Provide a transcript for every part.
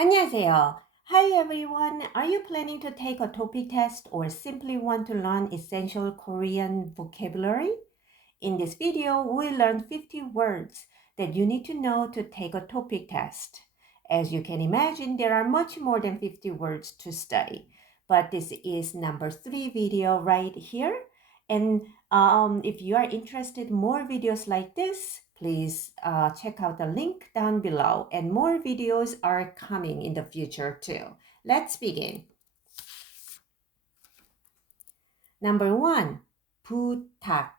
안녕하세요. Hi everyone. Are you planning to take a TOPIK test or simply want to learn essential Korean vocabulary? In this video, we'll learn 50 words that you need to know to take a TOPIK test. As you can imagine, there are much more than 50 words to study. But this is number 3 video right here. And if you are interested in more videos like this, please check out the link down below. And more videos are coming in the future too. Let's begin. Number 1, 부탁,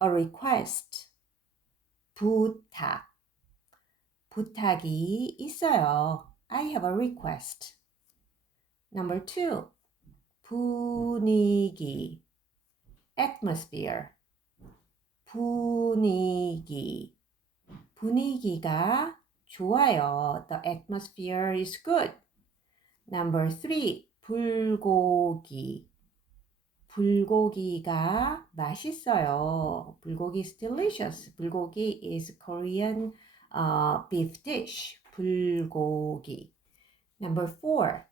a request. 부탁. 부탁이 있어요. I have a request. Number 2, 분위기, atmosphere. 분위기. 분위기가 좋아요. The atmosphere is good. Number 3, 불고기. 불고기가 맛있어요. 불고기 is delicious. 불고기 is Korean beef dish. 불고기. Number 4,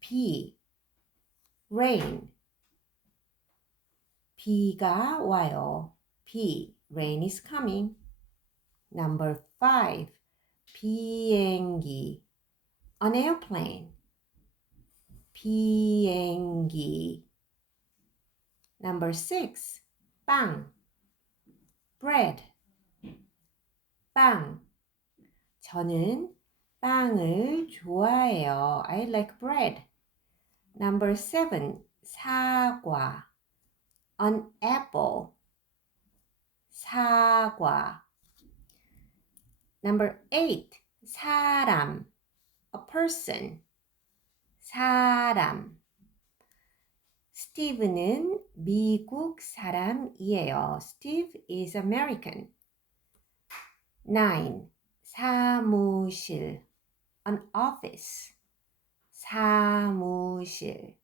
비. rain. 비가 와요. 비. rain is coming. Number 5, 비행기. an airplane. 비행기. Number 6, 빵. bread. 빵. 저는 빵을 좋아해요. I like bread. Number 7, 사과. an apple. 사과. Number 8, 사람. a person. 사람. 스티브는 미국 사람이에요. Steve is American. 9, 사무실. an office. 사무실.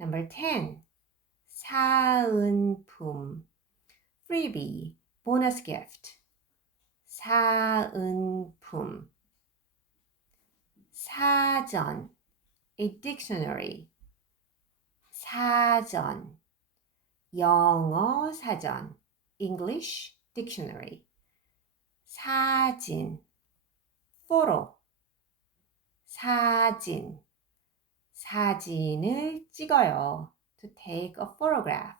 Number 10, 사은품. freebie, bonus gift. 사은품. 사전, a dictionary. 사전. 영어 사전, English dictionary. 사진, photo. 사진. 사진을 찍어요. To take a photograph.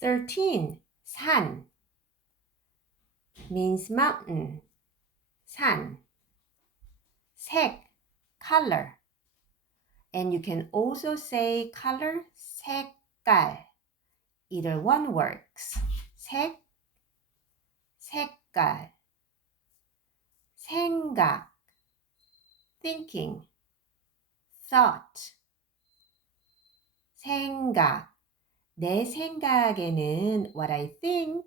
13, 산. means mountain. 산. 색, color. And you can also say color, 색깔. Either one works. 색, 색깔. 생각, thinking. thought. 생각. 내 생각에는 what I think.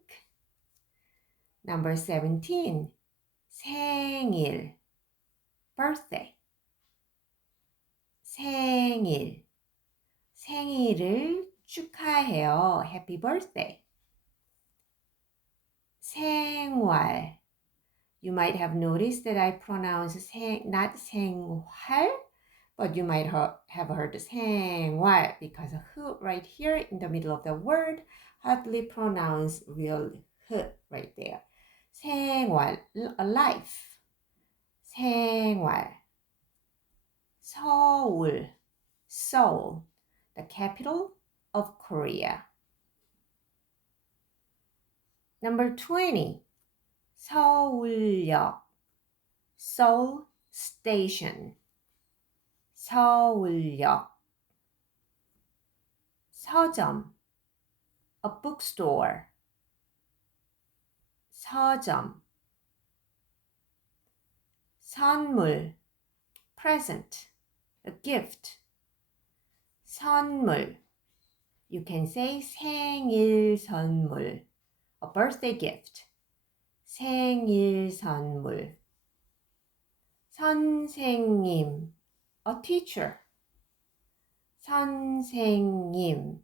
Number 17, 생일. birthday. 생일. 생일을 축하해요. Happy birthday. 생활. You might have noticed that I pronounce not 생활, but you might have heard 생활 because h right here in the middle of the word hardly pronounce real h right there. 생활, a life. 생활. 서울, Seoul, the capital of Korea. Number 20, 서울역, Seoul Station. 서울역. 서점, a bookstore. 서점. 선물, present, a gift. 선물. You can say 생일 선물, a birthday gift. 생일 선물. 선생님, a teacher. 선생님.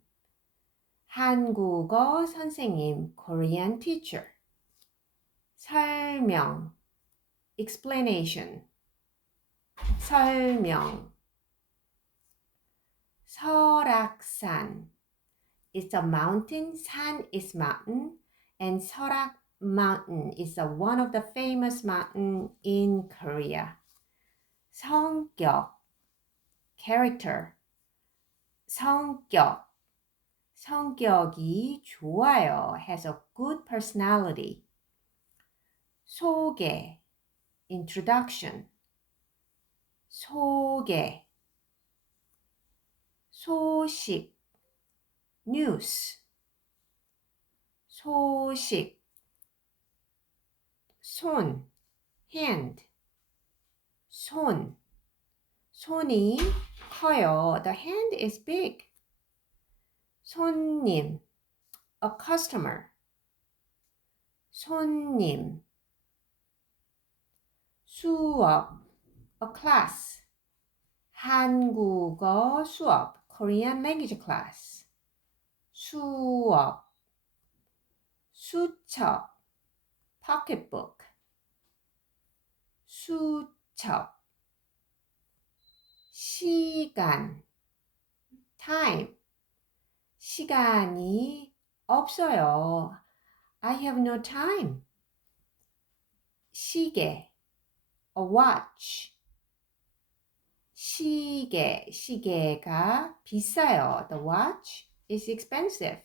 한국어 선생님, Korean teacher. 설명, explanation. 설명. 설악산. It's a mountain. 산 is mountain. And 설악 mountain is one of the famous mountain in Korea. 성격. Character. 성격. 성격이 좋아요. Has a good personality. 소개. Introduction. 소개. 소식. News. 소식. 손. Hand. 손. 손이 커요. The hand is big. 손님. A customer. 손님. 수업. A class. 한국어 수업. Korean language class. 수업. 수첩. pocketbook. 수첩. 시간. time. 시간이 없어요. I have no time. 시계. A watch. 시계. 시계가 비싸요. The watch is expensive.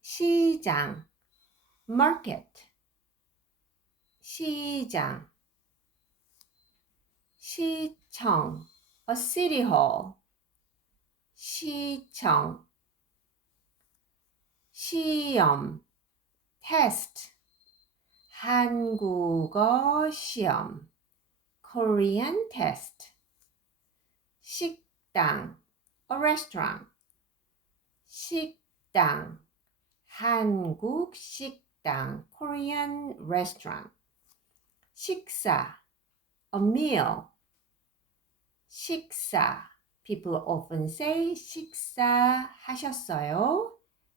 시장. market. 시장. 시청. A city hall. 시청. 시험. test. 한국어 시험. Korean test. 식당. A restaurant. 식당. 한국 식당. Korean restaurant. 식사. A meal. 식사. People often say 식사하셨어요?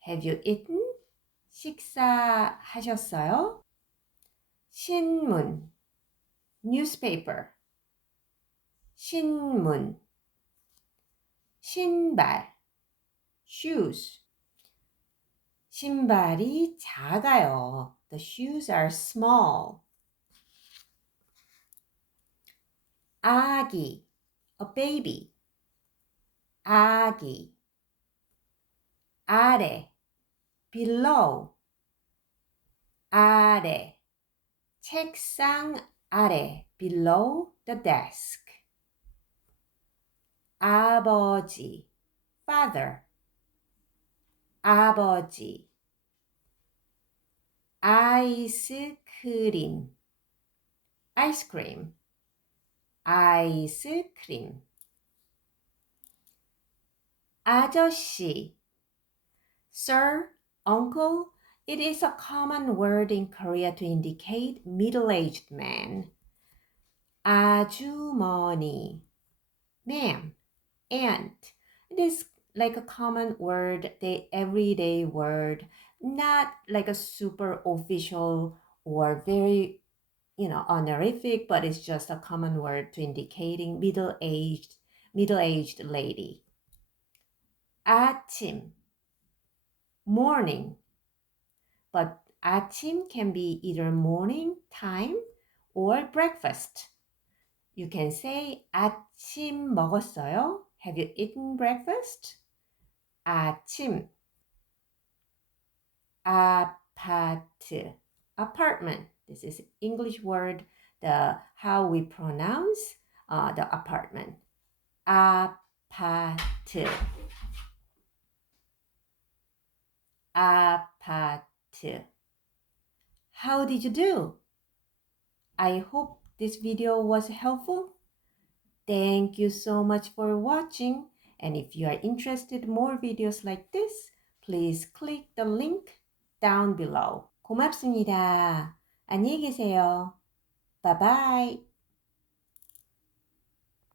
Have you eaten? 식사하셨어요? 신문. Newspaper. 신문. 신발. Shoes. 신발이 작아요. The shoes are small. 아기. A baby. 아기. 아래. below. 아래. 책상 아래. below the desk. 아버지. father. 아버지. 아이스크림. ice cream. 아이스크림. 아저씨. Sir, uncle, it is a common word in Korea to indicate middle-aged man. 아주머니. Ma'am, aunt. It is like a common word, the everyday word, not like a super official or very, honorific, but it's just a common word to indicating middle-aged lady. 아침. Morning. But 아침 can be either morning time or breakfast. You can say 아침 먹었어요? Have you eaten breakfast? 아침. 아파트. Apartment. This is English word, how we pronounce the apartment. 아파트. 아파트. How did you do? I hope this video was helpful. Thank you so much for watching. And if you are interested in more videos like this, please click the link down below. 고맙습니다. 안녕히 계세요. Bye bye.